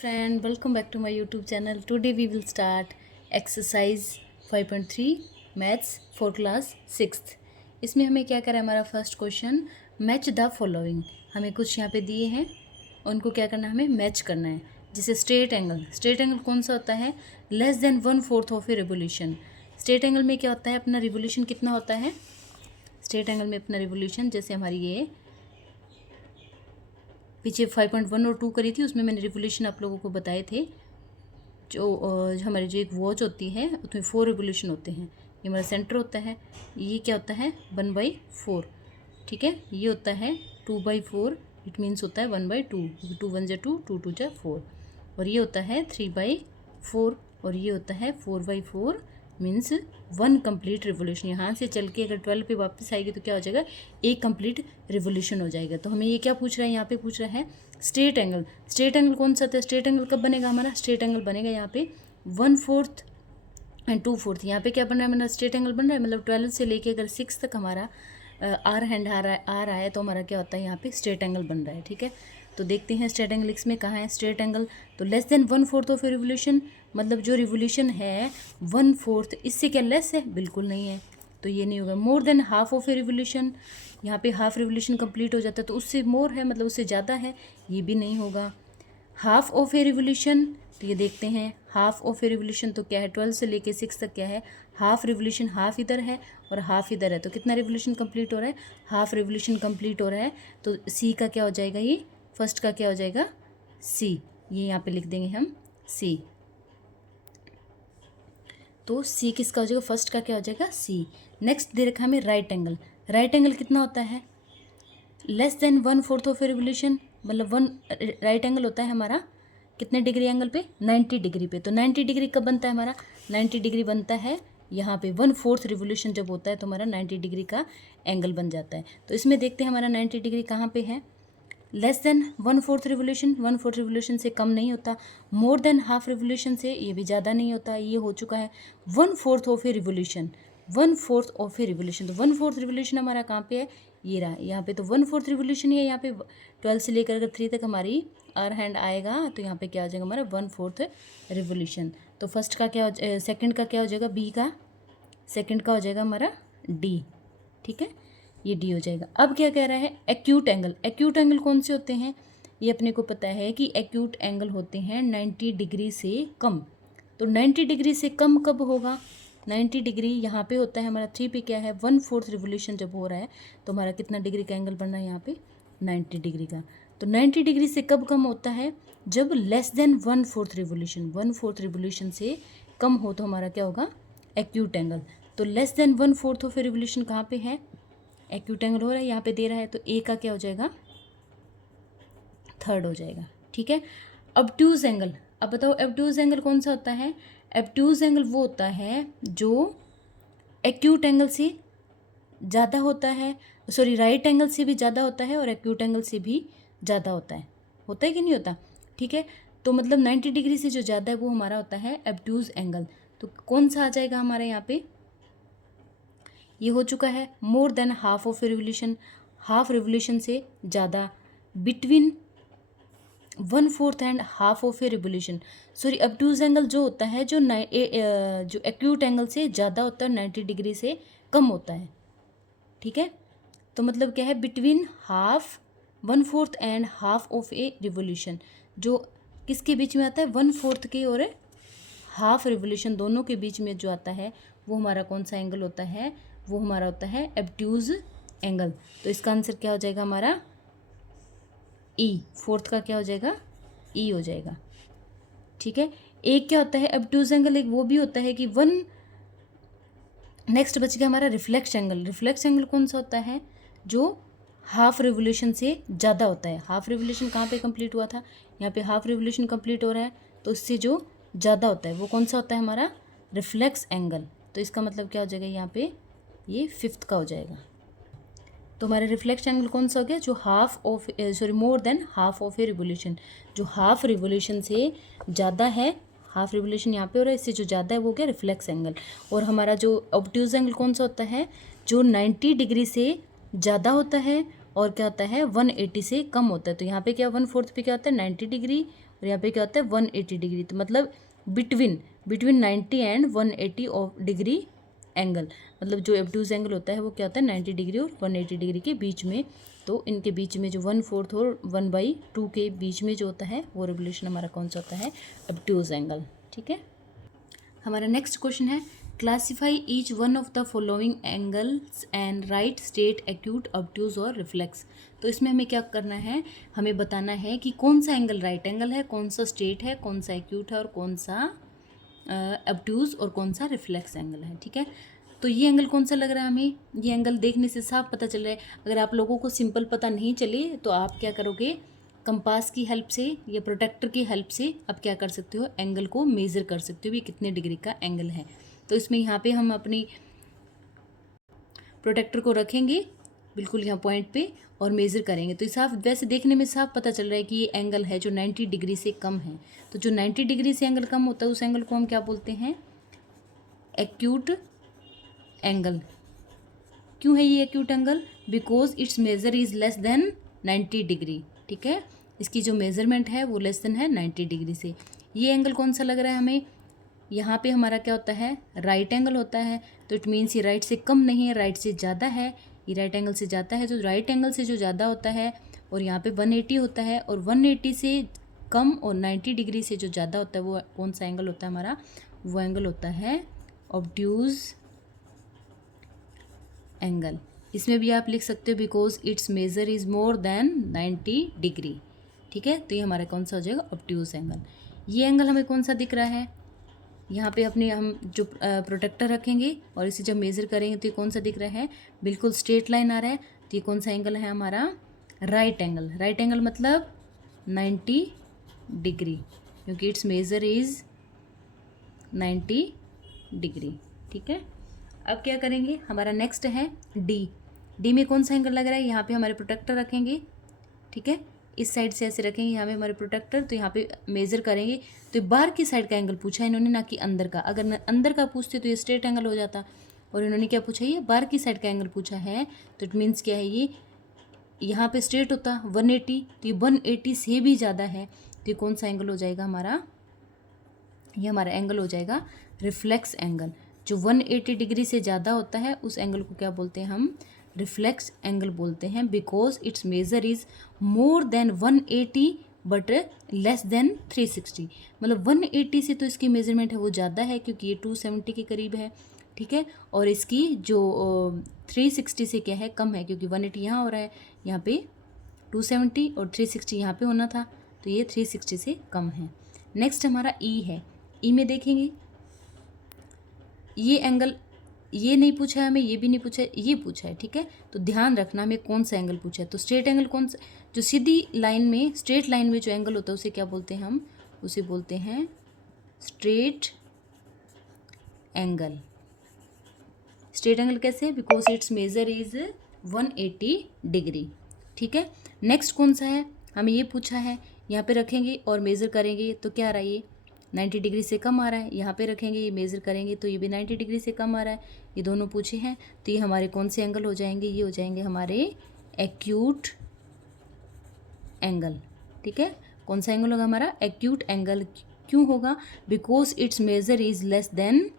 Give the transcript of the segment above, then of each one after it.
Friend, welcome back to my YouTube channel. Today we will start exercise 5.3 maths for class 6th। इसमें हमें क्या करा है, हमारा first question match the following. हमें कुछ यहाँ पे दिए हैं, उनको क्या करना है, हमें मैच करना है। जैसे स्ट्रेट एंगल कौन सा होता है, less than 1/4 of a revolution. Straight angle में क्या होता है, अपना रिवोल्यूशन कितना होता है, स्ट्रेट एंगल में अपना रिवोल्यूशन, जैसे हमारी ये पीछे 5.1 और 2 करी थी, उसमें मैंने रिवोल्यूशन आप लोगों को बताए थे। जो हमारी जो एक वॉच होती है उसमें 4 रिवोल्यूशन होते हैं। ये हमारा सेंटर होता है, ये क्या होता है 1/4, ठीक है। ये होता है 2/4, इट मीन्स होता है 1/2, 2 1 जा 2, 2 2 जा 4। और ये होता है 3/4, और ये होता है 4/4, मीन्स 1 कंप्लीट रिवोल्यूशन। यहाँ से चल के अगर 12 पे वापस आएगी तो क्या हो जाएगा, एक कंप्लीट रिवोल्यूशन हो जाएगा। तो हमें ये क्या पूछ रहा है, यहाँ पे पूछ रहा है स्ट्रेट एंगल। स्ट्रेट एंगल कौन सा था, स्ट्रेट एंगल कब बनेगा हमारा, स्ट्रेट एंगल बनेगा यहाँ पे 1/4 एंड 2/4। यहाँ पे क्या बन रहा है, मतलब स्ट्रेट एंगल बन रहा है, मतलब 12 से लेके अगर 6 तक हमारा आर हैंड आ रहा है तो हमारा क्या होता है, यहाँ पे स्ट्रेट एंगल बन रहा है, ठीक है। तो देखते हैं स्ट्रेट एंगल इसमें कहाँ है स्ट्रेट एंगल। तो less than 1/4 of a revolution, मतलब जो रिवोल्यूशन है 1/4, इससे क्या लेस है, बिल्कुल नहीं है, तो ये नहीं होगा। More than half of a revolution, यहाँ पे हाफ रिवोल्यूशन कंप्लीट हो जाता है, तो उससे मोर है, मतलब उससे ज़्यादा है, ये भी नहीं होगा। हाफ ऑफ ए रिवोल्यूशन, तो ये देखते हैं हाफ ऑफ ए रिवोल्यूशन तो क्या है, 12 से लेके 6 तक क्या है, हाफ रिवोल्यूशन, हाफ इधर है और हाफ इधर है, तो कितना रिवोल्यूशन कंप्लीट हो रहा है, हाफ रिवोल्यूशन कंप्लीट हो रहा है। तो सी का क्या हो जाएगा, ये फर्स्ट का क्या हो जाएगा, सी, ये यहाँ पे लिख देंगे हम सी। तो सी किसका हो जाएगा, फर्स्ट का क्या हो जाएगा, सी। नेक्स्ट दे रखा है हमें राइट एंगल। राइट एंगल कितना होता है, less than 1/4 of a revolution, मतलब राइट एंगल होता है हमारा कितने डिग्री एंगल पे, 90 डिग्री पे। तो 90 डिग्री कब बनता है हमारा, 90 डिग्री बनता है यहाँ पे 1/4 रिवोल्यूशन जब होता है तो हमारा 90 डिग्री का एंगल बन जाता है। तो इसमें देखते हैं हमारा 90 डिग्री कहाँ पे है, लेस देन 1/4 रिवोल्यूशन, 1/4 रिवोल्यूशन से कम नहीं होता, मोर देन हाफ रिवोल्यूशन से ये भी ज़्यादा नहीं होता, ये हो चुका है 1/4 of a revolution, 1/4 of a revolution. तो 1/4 रिवोल्यूशन हमारा कहाँ पे है, ये रहा, यहाँ पे तो 1/4 रिवोल्यूशन है। यहाँ पे 12 से लेकर अगर 3 तक हमारी आर हैंड आएगा तो यहाँ पे क्या हो जाएगा हमारा 1/4 रिवोल्यूशन। तो फर्स्ट का क्या हो, सेकंड का क्या हो जाएगा, बी का, सेकंड का हो जाएगा हमारा डी, ठीक है, ये डी हो जाएगा। अब क्या कह रहा है, एक्यूट एंगल। एक्यूट एंगल कौन से होते हैं, ये अपने को पता है कि एक्यूट एंगल होते हैं 90 डिग्री से कम। तो 90 डिग्री से कम कब होगा, 90 डिग्री यहाँ पे होता है हमारा 3 पे क्या है, 1/4 रिवोल्यूशन जब हो रहा है तो हमारा कितना डिग्री का एंगल बन रहा है यहाँ पे, 90 डिग्री का। तो 90 डिग्री से कब कम होता है, जब लेस देन 1/4 रिवोल्यूशन, 1/4 रिवोल्यूशन से कम हो तो हमारा क्या होगा, एक्यूट एंगल। तो less than 1/4 of a revolution कहाँ पे है, एक्यूट एंगल हो रहा है, यहाँ पे दे रहा है, तो ए का क्या हो जाएगा, थर्ड हो जाएगा, ठीक है। ऑब्ट्यूज एंगल, अब बताओ ऑब्ट्यूज एंगल कौन सा होता है, ऑब्ट्यूज एंगल वो होता है जो एक्यूट एंगल से ज़्यादा होता है, सॉरी राइट एंगल से भी ज़्यादा होता है और एक्यूट एंगल से भी ज़्यादा होता है कि नहीं होता, ठीक है। तो मतलब 90 डिग्री से जो ज़्यादा है वो हमारा होता है ऑब्ट्यूज एंगल। तो कौन सा आ जाएगा हमारे यहाँ पे, ये हो चुका है more than half of a revolution, half revolution से ज़्यादा, between 1/4 and half of a revolution. Sorry obtuse angle जो होता है जो जो एक्यूट एंगल से ज़्यादा होता है, 90 डिग्री से कम होता है, ठीक है। तो मतलब क्या है, between half 1/4 and half of a revolution, जो किसके बीच में आता है, 1/4 के और हाफ रिवोल्यूशन दोनों के बीच में जो आता है वो हमारा कौन सा एंगल होता है, वो हमारा होता है ऑब्ट्यूज एंगल। तो इसका आंसर क्या हो जाएगा हमारा, ई, फोर्थ का क्या हो जाएगा, ई हो जाएगा, ठीक है। एक क्या होता है ऑब्ट्यूज एंगल, एक वो भी होता है कि नेक्स्ट बच गया हमारा रिफ्लेक्स एंगल। रिफ्लेक्स एंगल कौन सा होता है, जो हाफ रिवोल्यूशन से ज़्यादा होता है। हाफ रिवोल्यूशन कहाँ पे कंप्लीट हुआ था, यहाँ पे हाफ रिवोल्यूशन कंप्लीट हो रहा है, तो उससे जो ज़्यादा होता है वो कौन सा होता है हमारा, रिफ्लेक्स एंगल। तो इसका मतलब क्या हो जाएगा, यहाँ पे ये फिफ्थ का हो जाएगा। तो हमारा रिफ्लेक्स एंगल कौन सा हो गया, जो half of sorry more than half of a revolution, जो हाफ रिवोल्यूशन से ज़्यादा है, हाफ रिवोल्यूशन यहाँ पे हो रहा है, इससे जो ज़्यादा है वो क्या, रिफ्लेक्स एंगल। और हमारा जो ऑब्ट्यूज एंगल कौन सा होता है, जो 90 डिग्री से ज़्यादा होता है और क्या होता है 180 से कम होता है। तो यहाँ पे क्या 1/4 पे क्या होता है 90 डिग्री और यहाँ पे क्या होता है 180 डिग्री। तो मतलब between 90 and 180 of degree angle, मतलब जो ऑब्ट्यूज एंगल होता है वो क्या होता है 90 डिग्री और 180 डिग्री के बीच में। तो इनके बीच में जो 1/4 और 1/2 के बीच में जो होता है वो रेवोल्यूशन हमारा कौन सा होता है, ऑब्ट्यूज एंगल। ठीक है, हमारा नेक्स्ट क्वेश्चन है classify each one of the following angles and right state acute, obtuse और रिफ्लेक्स। तो इसमें हमें क्या करना है, हमें बताना है कि कौन सा एंगल राइट एंगल है, कौन सा स्टेट है, कौन सा एक्यूट है और कौन सा ऑब्ट्यूज और कौन सा रिफ्लेक्स एंगल है। ठीक है, तो ये एंगल कौन सा लग रहा है हमें, ये एंगल देखने से साफ पता चल रहा है। अगर आप लोगों को सिंपल पता नहीं चले तो आप क्या करोगे, कंपास की हेल्प से या प्रोटेक्टर की हेल्प से आप क्या कर सकते हो, एंगल को मेज़र कर सकते हो भी कितने डिग्री का एंगल है। तो इसमें यहाँ पे हम अपनी प्रोटेक्टर को रखेंगे बिल्कुल यहाँ पॉइंट पे और मेज़र करेंगे। तो साफ वैसे देखने में साफ पता चल रहा है कि ये एंगल है जो 90 डिग्री से कम है। तो जो 90 डिग्री से एंगल कम होता है उस एंगल को हम क्या बोलते हैं, एक्यूट एंगल। क्यों है ये acute angle, because it's measure is less than 90 degree. ठीक है, इसकी जो मेजरमेंट है वो लेस देन है 90 डिग्री से। ये एंगल कौन सा लग रहा है हमें, यहाँ पे हमारा क्या होता है, राइट एंगल होता है। तो इट मीन्स ये राइट से कम नहीं है, राइट से ज़्यादा है। ये राइट एंगल से ज़्यादा है, तो राइट एंगल से जो ज़्यादा होता है और यहाँ पे 180 होता है, और 180 से कम और 90 डिग्री से जो ज़्यादा होता है वो कौन सा एंगल होता है हमारा, वो एंगल होता है ऑब्ट्यूज एंगल। इसमें भी आप लिख सकते हो because it's measure is more than 90 degree. ठीक है, तो ये हमारा कौन सा हो जाएगा, ऑब्ट्यूज एंगल। ये एंगल हमें कौन सा दिख रहा है, यहाँ पे अपने हम जो प्रोटेक्टर रखेंगे और इसे जब मेज़र करेंगे तो ये कौन सा दिख रहा है, बिल्कुल स्ट्रेट लाइन आ रहा है। तो ये कौन सा एंगल है हमारा, राइट एंगल। राइट एंगल मतलब 90 डिग्री, क्योंकि इट्स मेजर इज़ 90 डिग्री। ठीक है, अब क्या करेंगे, हमारा नेक्स्ट है डी। डी में कौन सा एंगल लग रहा है, यहाँ पे हमारे प्रोटेक्टर रखेंगे। ठीक है, इस साइड से ऐसे रखेंगे यहाँ पे हमारे प्रोटेक्टर, तो यहाँ पे मेज़र करेंगे। तो बाहर की साइड का एंगल पूछा है इन्होंने, ना कि अंदर का। अगर अंदर का पूछते तो ये स्ट्रेट एंगल हो जाता, और इन्होंने क्या पूछा, ये बाहर की साइड का एंगल पूछा है। तो इट मीन्स क्या है, ये यहाँ पे स्ट्रेट होता 180, तो ये 180 से भी ज़्यादा है। तो ये कौन सा एंगल हो जाएगा हमारा, ये हमारा एंगल हो जाएगा रिफ्लेक्स एंगल। जो 180 डिग्री से ज़्यादा होता है उस एंगल को क्या बोलते हैं हम, रिफ्लेक्स एंगल बोलते हैं, because it's measure is more than 180 but less than 360। मतलब 180 से तो इसकी मेजरमेंट है वो ज़्यादा है, क्योंकि ये 270 के करीब है। ठीक है, और इसकी जो 360 से क्या है, कम है, क्योंकि 180 यहाँ हो रहा है, यहाँ पे 270 और 360 यहाँ पे होना था, तो ये 360 से कम है। नेक्स्ट हमारा ई है। ई में देखेंगे ये एंगल, ये नहीं पूछा है हमें, ये भी नहीं पूछा है, ये पूछा है। ठीक है, तो ध्यान रखना हमें कौन सा एंगल पूछा है। तो स्ट्रेट एंगल कौन सा, जो सीधी लाइन में, स्ट्रेट लाइन में जो एंगल होता है उसे क्या बोलते हैं हम, उसे बोलते हैं स्ट्रेट एंगल। स्ट्रेट एंगल कैसे, because it's measure is 180 degree. ठीक है, नेक्स्ट कौन सा है, हमें ये पूछा है, यहाँ पे रखेंगे और मेज़र करेंगे तो क्या आ रहा है, ये 90 डिग्री से कम आ रहा है। यहाँ पे रखेंगे, ये मेज़र करेंगे तो ये भी 90 डिग्री से कम आ रहा है। ये दोनों पूछे हैं, तो ये हमारे कौन से एंगल हो जाएंगे, ये हो जाएंगे हमारे एक्यूट एंगल। ठीक है, कौन सा एंगल होगा हमारा, एक्यूट एंगल। क्यों होगा, because it's measure is less than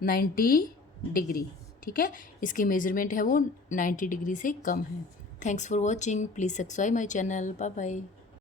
90 degree. ठीक है, इसकी मेजरमेंट है वो 90 डिग्री से कम है। Thanks for watching, please subscribe my channel, bye bye.